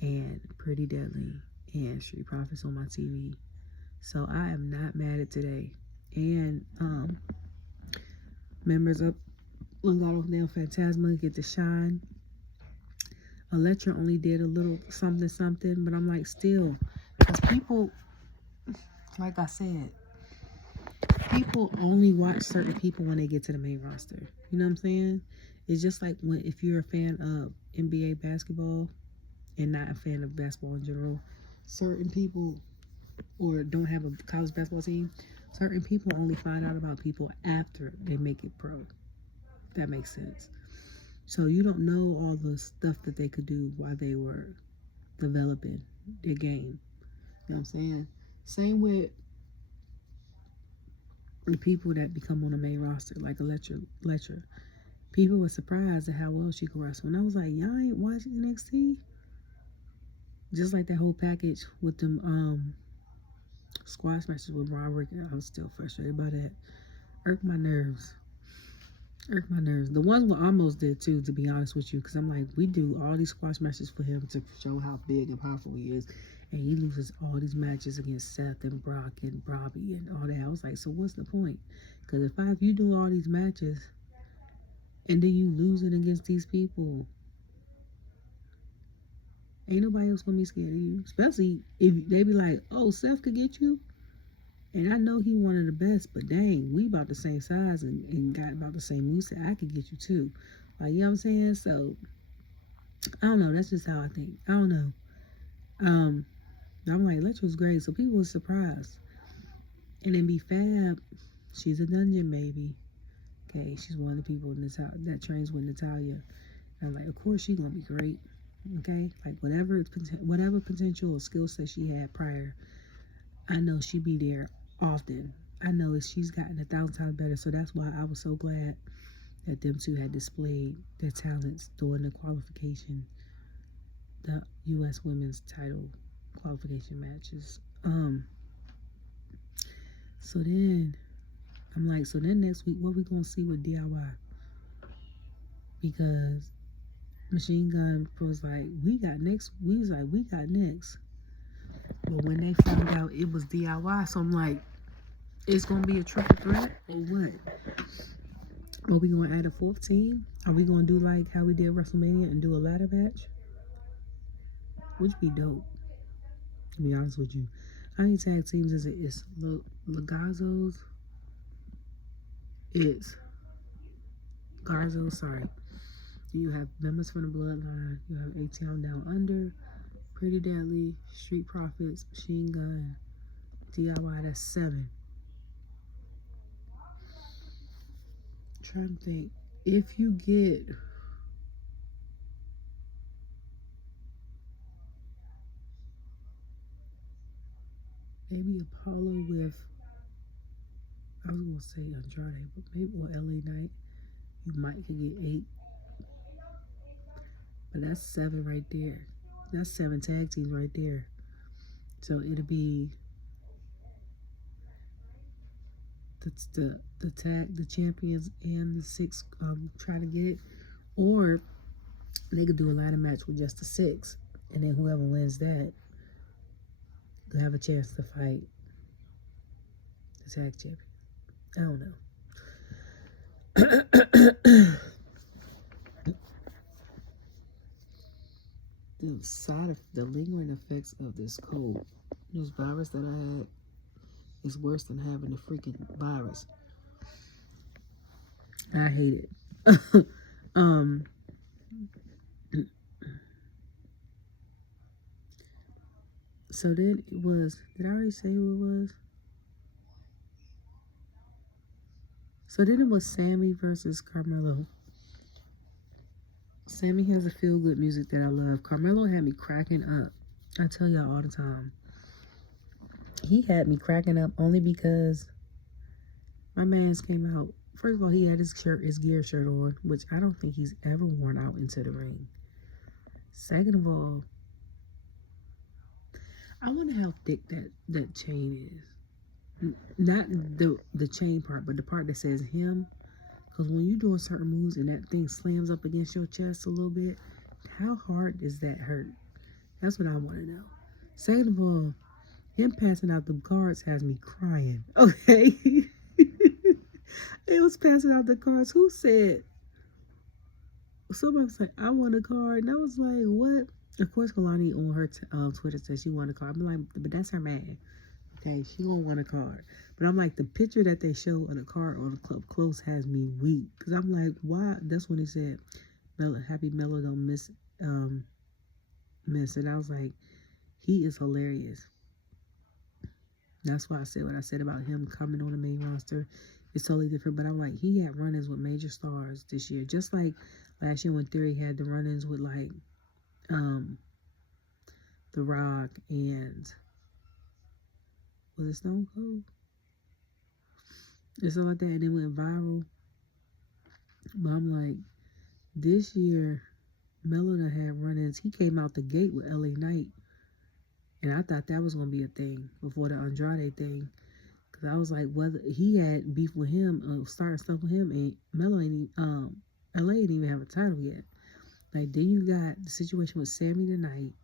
and Pretty Deadly and Street Profits on my TV. So I am not mad at today. And members of Legado del Fantasma get to shine. Elektra only did a little something, but I'm like, still, because people, like I said, people only watch certain people when they get to the main roster. You know what I'm saying? It's just like if you're a fan of NBA basketball and not a fan of basketball in general, certain people, or don't have a college basketball team, certain people only find out about people after they make it pro. That makes sense. So you don't know all the stuff that they could do while they were developing their game. You know what I'm saying? Same with the people that become on the main roster, like Electra. People were surprised at how well she could wrestle. And I was like, y'all ain't watching NXT? Just like that whole package with them squash matches with Braun. I'm still frustrated by that. Irked my nerves. The ones we almost did too, to be honest with you, because I'm like, we do all these squash matches for him to show how big and powerful he is, and he loses all these matches against Seth and Brock and Robbie and all that. I was like, so what's the point? Because if you do all these matches and then you losing against these people, ain't nobody else gonna be scared of you. Especially if they be like, oh, Seth could get you. And I know he one of the best, but dang, we about the same size and got about the same moveset. I could get you too. Like, you know what I'm saying? So, I don't know. That's just how I think. I don't know. I'm like, Electra's great. So people were surprised. And then B-Fab, she's a dungeon baby. Okay, she's one of the people in this house that trains with Natalia. And I'm like, of course she's going to be great. Okay? Like, whatever potential or skill set she had prior, I know she'd be there often. I know she's gotten 1,000 times better, so that's why I was so glad that them two had displayed their talents during the U.S. women's title qualification matches. So then I'm like, so then next week, what we gonna see with DIY? Because Machine Gun was like, we got next. But when they found out it was DIY, so I'm like, it's gonna be a triple threat or what? Are we gonna add a fourth team? Are we gonna do like how we did WrestleMania and do a ladder match? Which be dope, to be honest with you. How many tag teams is it? It's Garzos. It's Garzos, sorry. You have members from the Bloodline. You have A-Town Down Under, Pretty Deadly, Street Profits, Machine Gun, DIY. That's 7. Trying to think. If you get maybe Apollo with, I was gonna say Andrade, but maybe or LA Knight, you might could get 8. But that's 7 right there. That's 7 tag teams right there. So it'll be the champions and the 6 try to get it, or they could do a ladder match with just the 6, and then whoever wins that could have a chance to fight the tag champion. I don't know. The lingering effects of this cold, this virus that I had, is worse than having the freaking virus. I hate it. So then it was, did I already say who it was? So then it was Sami versus Carmelo. Sami has a feel-good music that I love. Carmelo had me cracking up. I tell y'all all the time. He had me cracking up only because my man's came out. First of all, he had his gear shirt on, which I don't think he's ever worn out into the ring. Second of all, I wonder how thick that chain is. Not the chain part, but the part that says him. Because when you're doing certain moves and that thing slams up against your chest a little bit, how hard does that hurt? That's what I want to know. Second of all, him passing out the cards has me crying. Okay? It was passing out the cards. Who said? Somebody was like, I want a card. And I was like, what? Of course, Kalani on her Twitter said she wanted a card. I'm like, but that's her man. Okay, she gonna want a card. But I'm like, the picture that they show on the card on the club close has me weak. Because I'm like, why? That's when he said, Happy Mello don't miss. And I was like, he is hilarious. That's why I said what I said about him coming on the main roster. It's totally different. But I'm like, he had run-ins with major stars this year. Just like last year when Theory had the run-ins with like The Rock and was it Stone Cold? and stuff like that, and it went viral. But I'm like, this year, Melo done had run-ins. He came out the gate with LA Knight, and I thought that was gonna be a thing before the Andrade thing, because I was like, whether he had beef with him, starting stuff with him, and Melo ain't LA didn't even have a title yet. Like, then you got the situation with Sami tonight.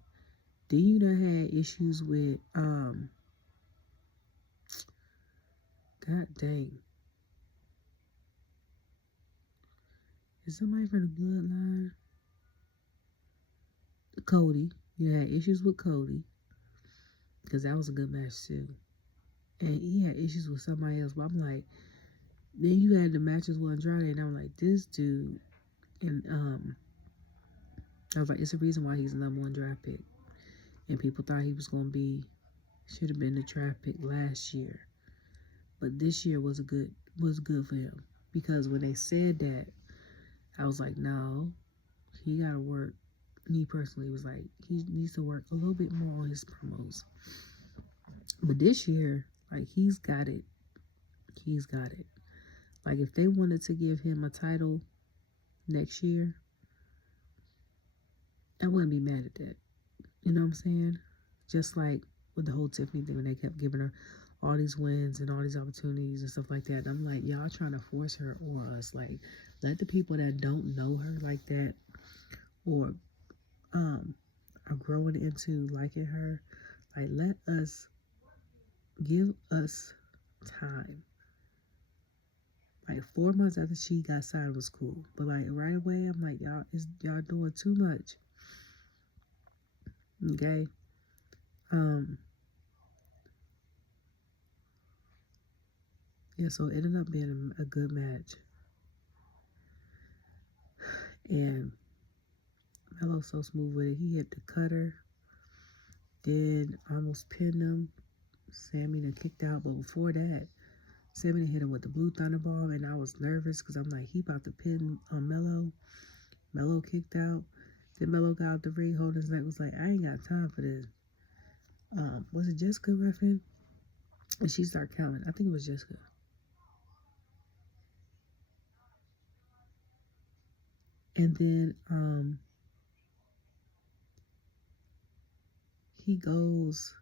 Then you done had issues with God dang. Is somebody from the Bloodline? Cody. You had issues with Cody, because that was a good match too. And he had issues with somebody else. But I'm like, then you had the matches with Andrade, and I'm like, this dude, and I was like, it's a reason why he's the #1 draft pick. And people thought he was gonna be, should have been the draft pick last year. But this year was good for him. Because when they said that, I was like, no, he gotta work. Me personally was like, he needs to work a little bit more on his promos. But this year, like, he's got it. He's got it. Like, if they wanted to give him a title next year, I wouldn't be mad at that. You know what I'm saying? Just like with the whole Tiffany thing, when they kept giving her all these wins and all these opportunities and stuff like that. I'm like, y'all trying to force her or us. Like, let the people that don't know her like that or are growing into liking her, like, give us time. Like, 4 months after she got signed was cool. But like right away, I'm like, y'all doing too much. Okay. Yeah, so it ended up being a good match. And Melo's so smooth with it. He hit the cutter. Then almost pinned him. Sami then kicked out. But before that, Sami hit him with the blue thunderball. And I was nervous because I'm like, he about to pin on Melo. Melo kicked out. Then Melo got out the ring holding his neck. Was like, I ain't got time for this. Was it Jessica reffing? And she started counting. I think it was Jessica. And then he goes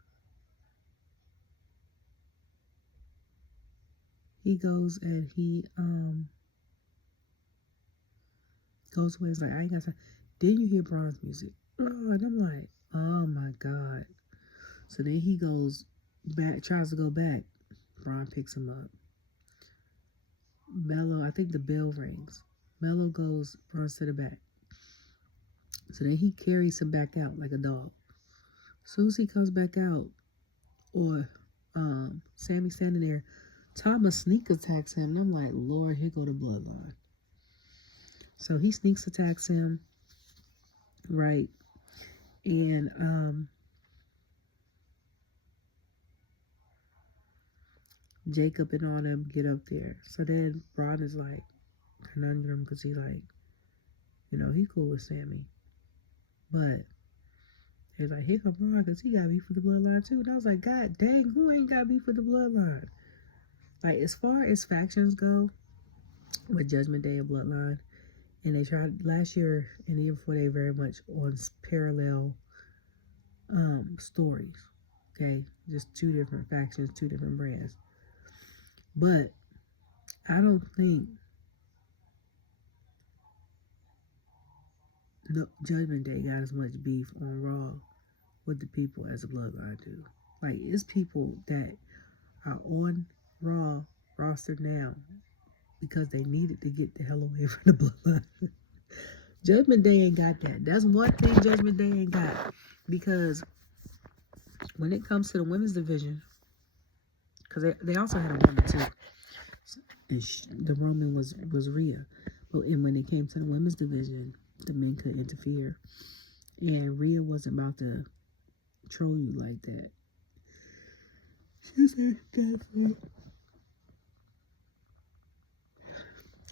and he goes away. It's like, I ain't got time. Then you hear Braun's music. Oh, and I'm like, oh my God. So then he goes back, tries to go back. Braun picks him up. Melo, I think the bell rings. Melo goes, Braun to the back. So then he carries him back out like a dog. As soon as he comes back out, or Sami standing there, Thomas sneak attacks him. And I'm like, Lord, here go the bloodline. So he sneaks attacks him, right? And Jacob and all them get up there. So then Braun is like conundrum because he like, you know, he cool with Sami. But he's like, here come Braun because he got beef with the bloodline too. And I was like, God dang, who ain't got beef with the bloodline? Like, as far as factions go, with Judgment Day and Bloodline, and they tried last year and the year before, they very much on parallel stories. Okay, just 2 different factions, 2 different brands. But I don't think the Judgment Day got as much beef on Raw with the people as the Bloodline do. Like, it's people that are on Raw roster now because they needed to get the hell away from the Bloodline. Judgment Day ain't got that. That's one thing Judgment Day ain't got. Because when it comes to the women's division, because they also had a woman too. The Roman was Rhea. But when it came to the women's division, the men could interfere. And Rhea wasn't about to troll you like that. She said,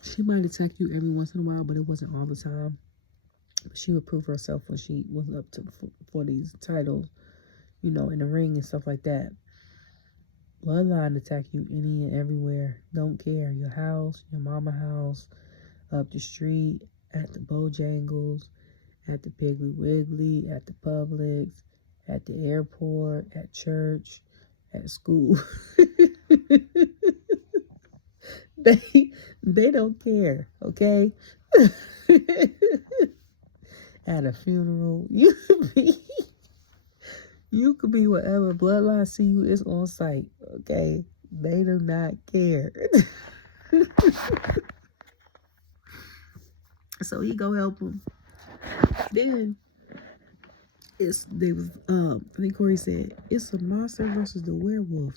she might attack you every once in a while, but it wasn't all the time. She would prove herself when she was up to for these titles, you know, in the ring and stuff like that. Bloodline attack you any and everywhere. Don't care. Your house, your mama house, up the street, at the Bojangles, at the Piggly Wiggly, at the Publix, at the airport, at church, at school. they don't care, okay? At a funeral, you could be whatever. Bloodline see you is on site, okay? They do not care. So he go help him. Then I think Corey said it's a monster versus the werewolf.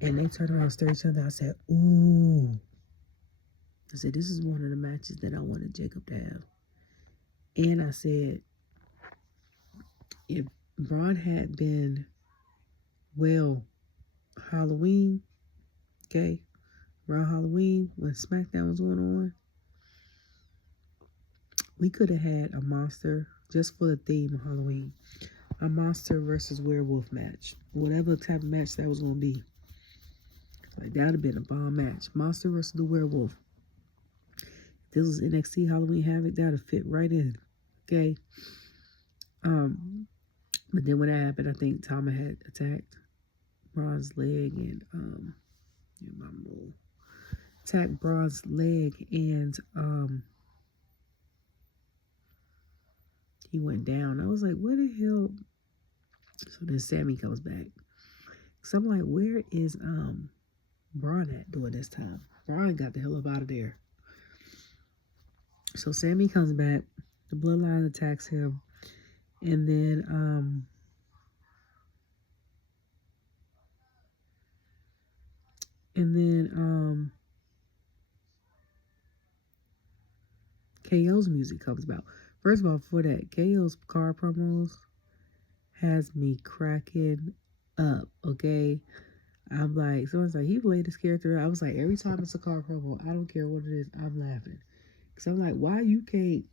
And they turned around and stared at each other. I said, ooh. I said, this is one of the matches that I wanted Jacob to have. And I said, if Braun had been, Halloween, okay, around Halloween, when Smackdown was going on, we could have had a monster, just for the theme of Halloween, a monster versus werewolf match. Whatever type of match that was going to be. Like, that would have been a bomb match. Monster versus the werewolf. If this was NXT Halloween Havoc, that would have fit right in. Okay? But then when that happened, I think Tama had attacked Braun's leg and attacked Braun's leg and he went down. I was like, what the hell? So then Sami comes back. So I'm like, where is Braun at during this time? Braun got the hell up out of there. So Sami comes back. The Bloodline attacks him. And then KO's music comes about. First of all, for that, KO's car promos has me cracking up, okay? I'm like, someone's like, he played this character. I was like, every time it's a car promo, I don't care what it is, I'm laughing. Because I'm like, why you can't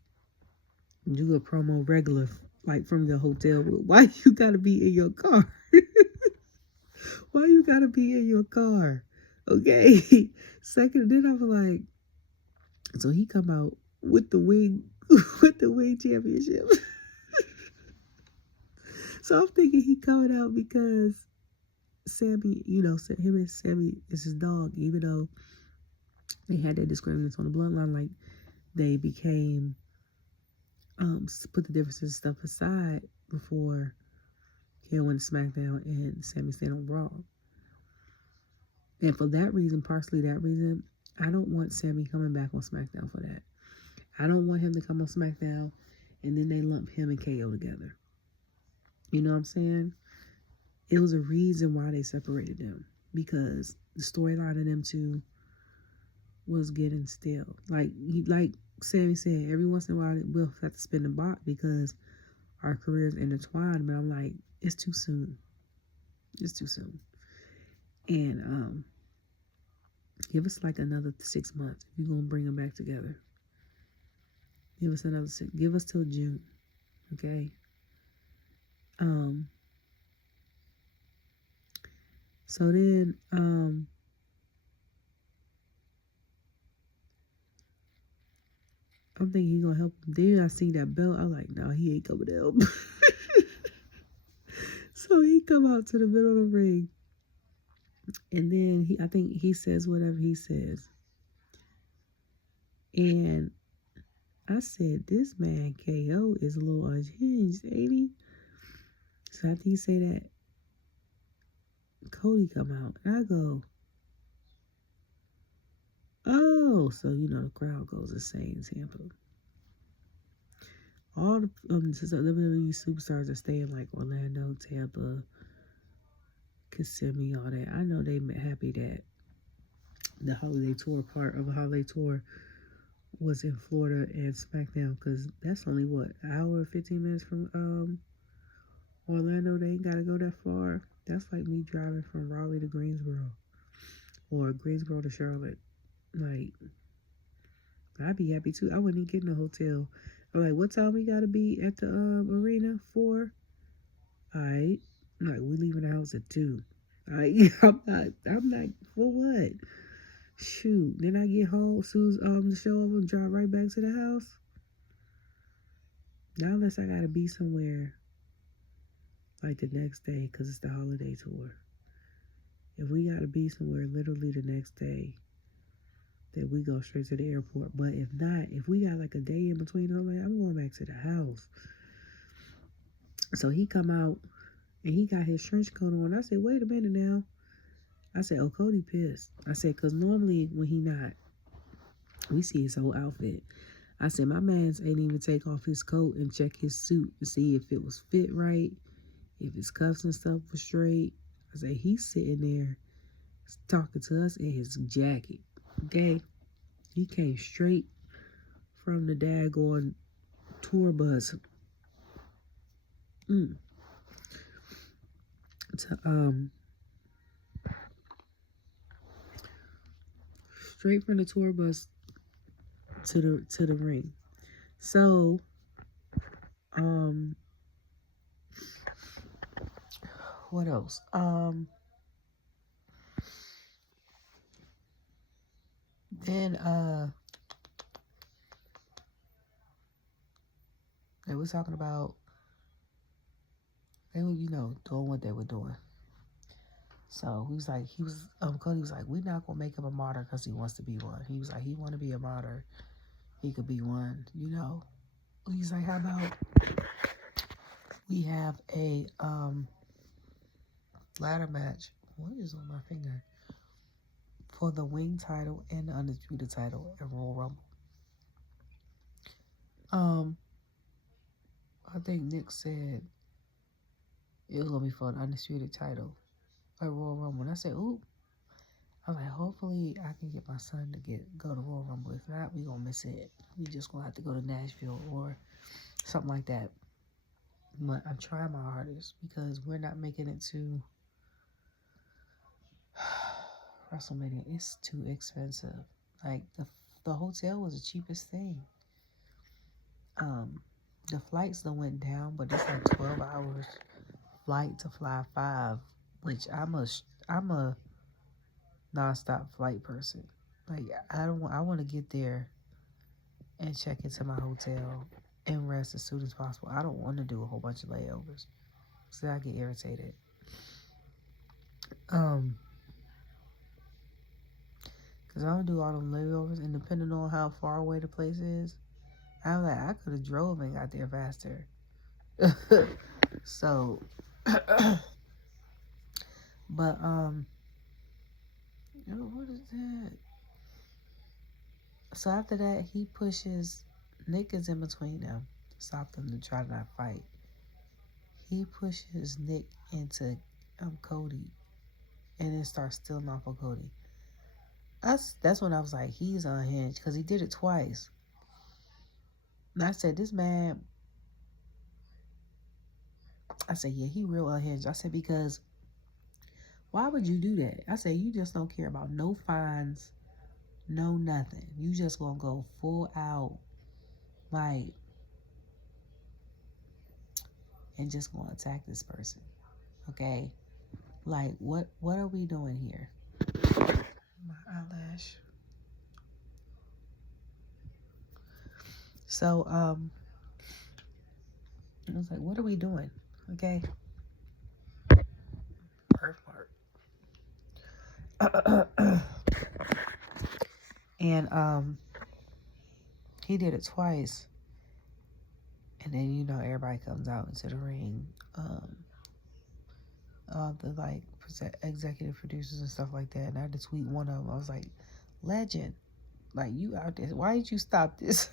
do a promo regular, like from your hotel room? Why you gotta be in your car? Why you gotta be in your car? Okay. Second, then I was like, so he come out with the wing, with the wing championship. So I'm thinking he coming out because Sami, him and Sami is his dog, even though they had that disagreements on the bloodline, like they became, put the differences and stuff aside before KO went to SmackDown and Sami stayed on Raw. And for that reason, partially that reason, I don't want Sami coming back on SmackDown for that. I don't want him to come on SmackDown and then they lump him and KO together. You know what I'm saying? It was a reason why they separated them. Because the storyline of them two was getting stale. Like Sami said, every once in a while we'll have to spin the block because our careers intertwined. But I'm like, it's too soon. It's too soon. And give us like another 6 months. You're going to bring them back together. Give us another 6. Give us till June. Okay? So then, I'm thinking he gonna help him. Then I see that belt. I'm like, no, he ain't coming to help. So he come out to the middle of the ring. And then I think he says whatever he says. And I said, this man KO is a little unhinged, ain't he? So after he say that, Cody come out. And I go, oh, so the crowd goes insane, Tampa. All the WWE superstars are staying like Orlando, Tampa, Kissimmee, all that. I know they happy that the holiday tour part of a holiday tour was in Florida and SmackDown, because that's only an hour 15 minutes from Orlando. They ain't gotta go that far. That's like me driving from Raleigh to Greensboro or Greensboro to Charlotte. Like, I'd be happy too. I wouldn't even get in a hotel. I'm like, what time we gotta be at the arena for? Alright. Like, we leaving the house at 2. I'm not for what? Shoot. Then I get home, Sue's the show over and drive right back to the house. Now unless I gotta be somewhere like the next day because it's the holiday tour. If we gotta be somewhere literally the next day, then we go straight to the airport. But if not, if we got like a day in between, I'm going back to the house. So he come out and he got his trench coat on. I said, wait a minute now. I said, oh, Cody pissed. I said, because normally when he not, we see his whole outfit. I said, my man's ain't even take off his coat and check his suit to see if it was fit right, if his cuffs and stuff was straight. I said, he's sitting there talking to us in his jacket. Okay? He came straight from the daggone tour bus. Straight from the tour bus to the ring. So, what else? Then they was talking about they were, doing what they were doing. So Cody was like, we're not gonna make him a martyr because he wants to be one. He was like, he want to be a martyr, he could be one, He's like, how about we have a ladder match? What is on my finger? For the wing title and the undisputed title at Royal Rumble. I think Nick said it was gonna be for an undisputed title at Royal Rumble. And I said, ooh. I was like, hopefully I can get my son to go to Royal Rumble. If not, we gonna miss it. We just gonna have to go to Nashville or something like that. But I'm trying my hardest because we're not making it to WrestleMania. It's too expensive. Like the hotel was the cheapest thing. The flights that went down, but it's like 12 hours flight to fly 5, which I'm a non-stop flight person. Like I want to get there and check into my hotel and rest as soon as possible. I don't want to do a whole bunch of layovers, so I get irritated. Cause I don't do all them layovers, and depending on how far away the place is, I'm like, I could have drove and got there faster. So, but what is that? So after that, he pushes. Nick is in between them to stop them to try to not fight. He pushes Nick into Cody, and then starts stealing off of Cody. That's when I was like, he's unhinged because he did it twice. And I said, this man. I said, yeah, he real unhinged. I said, because why would you do that? I said, you just don't care about no fines, no nothing. You just gonna go full out, like, and just gonna attack this person. Okay? Like, what are we doing here? My eyelash. So, I was like, what are we doing? Okay? Birthmark. And, he did it twice. And then, everybody comes out into the ring. The, like, executive producers and stuff like that. And I had to tweet one of them. I was like, legend. Like, you out there. Why did you stop this?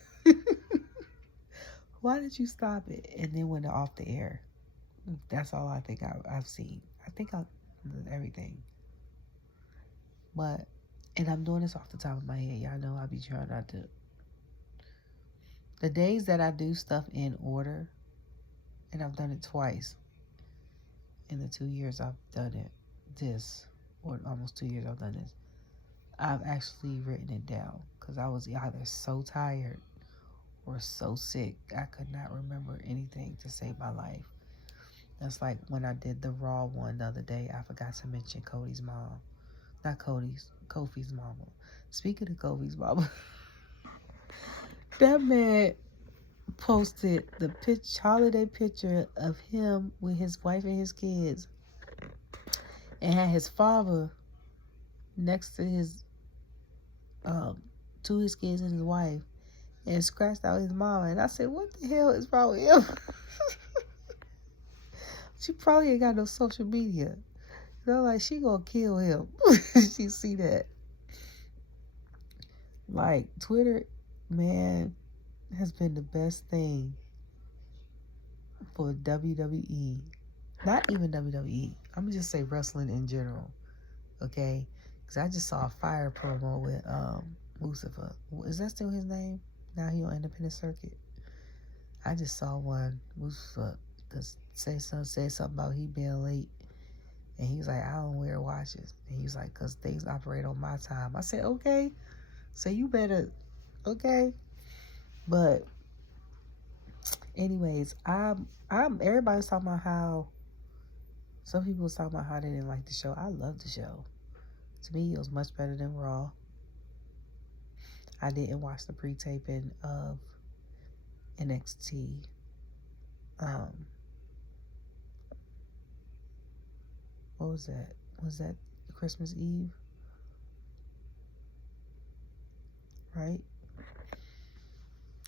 Why did you stop it? And then went off the air. That's all I think I've seen. I think I've done everything. But, and I'm doing this off the top of my head. Y'all know I be trying not to. The days that I do stuff in order, and I've done it twice in the 2 years I've done or almost 2 years I've done this, I've actually written it down because I was either so tired or so sick I could not remember anything to save my life. That's like when I did the Raw one the other day. I forgot to mention Cody's mom. Not Cody's, Kofi's mama. Speaking of Kofi's mama, that man posted the holiday picture of him with his wife and his kids, and had his father next to his to his kids and his wife, and scratched out his mama. And I said, "What the hell is wrong with him?" She probably ain't got no social media. You know, like she gonna kill him. She see that. Like Twitter, man, has been the best thing for WWE. Not even WWE. I'm gonna just say wrestling in general. Okay? Because I just saw a fire promo with Lucifer. Is that still his name? Now he on Independent Circuit. I just saw one, Lucifer, said something about he being late. And he was like, I don't wear watches. And he was like, because things operate on my time. I said, okay. So you better, okay. But anyways, everybody was talking about how, some people was talking about how they didn't like the show. I love the show. To me, it was much better than Raw. I didn't watch the pre-taping of NXT. What was that? Was that Christmas Eve? Right?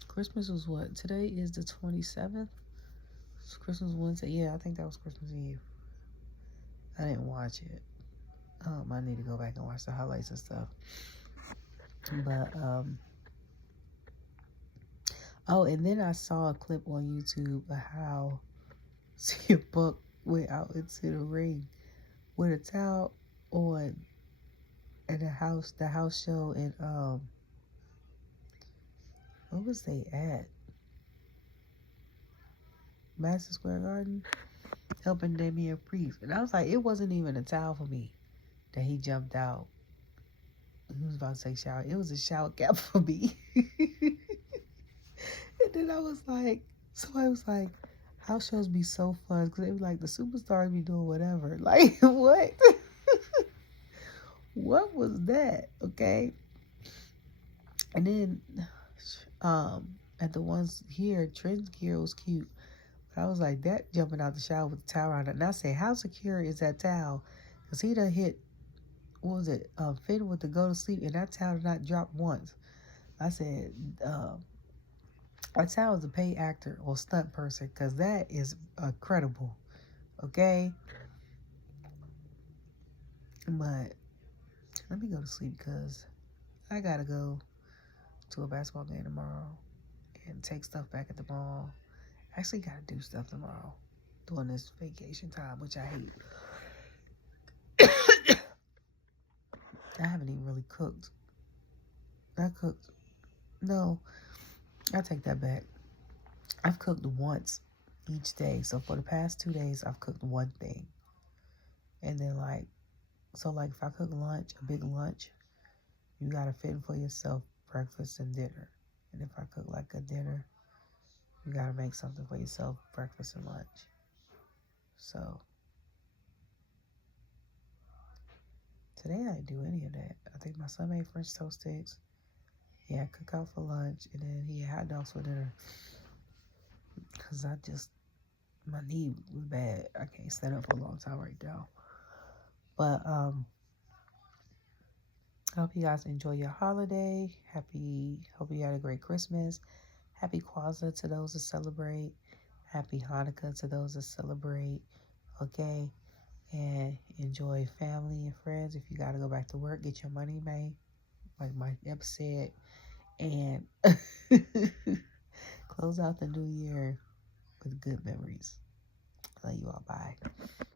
Christmas was what? Today is the 27th? Christmas Wednesday. Yeah, I think that was Christmas Eve. I didn't watch it. I need to go back and watch the highlights and stuff. But, oh, and then I saw a clip on YouTube of how CM Punk went out into the ring with a towel on at the house show in, what was they at? Madison Square Garden? Helping Damian Priest. And I was like, it wasn't even a towel for me that he jumped out. He was about to take a shower. It was a shower cap for me. And then I was like, somebody was like, house shows be so fun because they be like, the superstars be doing whatever. Like, what? What was that? Okay. And then at the ones here, Trent's gear was cute. But I was like, that jumping out the shower with the towel around it. And I said, how secure is that towel? Because he done hit, what was it, Finn with the go to sleep, and that towel did not drop once. I said, that towel is a paid actor or stunt person, because that is credible. Okay? But let me go to sleep because I gotta go to a basketball game tomorrow and take stuff back at the mall. Actually gotta do stuff tomorrow during this vacation time, which I hate. I haven't even really cooked. No, I take that back. I've cooked once each day. So for the past 2 days, I've cooked one thing. And then if I cook lunch, a big lunch, you gotta fit for yourself breakfast and dinner. And if I cook like a dinner, you gotta make something for yourself, breakfast and lunch. So today I didn't do any of that. I think my son made French toast sticks. He had cookout for lunch, and then he had hot dogs for dinner. Cause my knee was bad. I can't stand up for a long time right now. But I hope you guys enjoy your holiday. Hope you had a great Christmas. Happy Kwanzaa to those that celebrate. Happy Hanukkah to those that celebrate. Okay? And enjoy family and friends. If you got to go back to work, get your money made, like my ep said. And close out the new year with good memories. Love you all. Bye.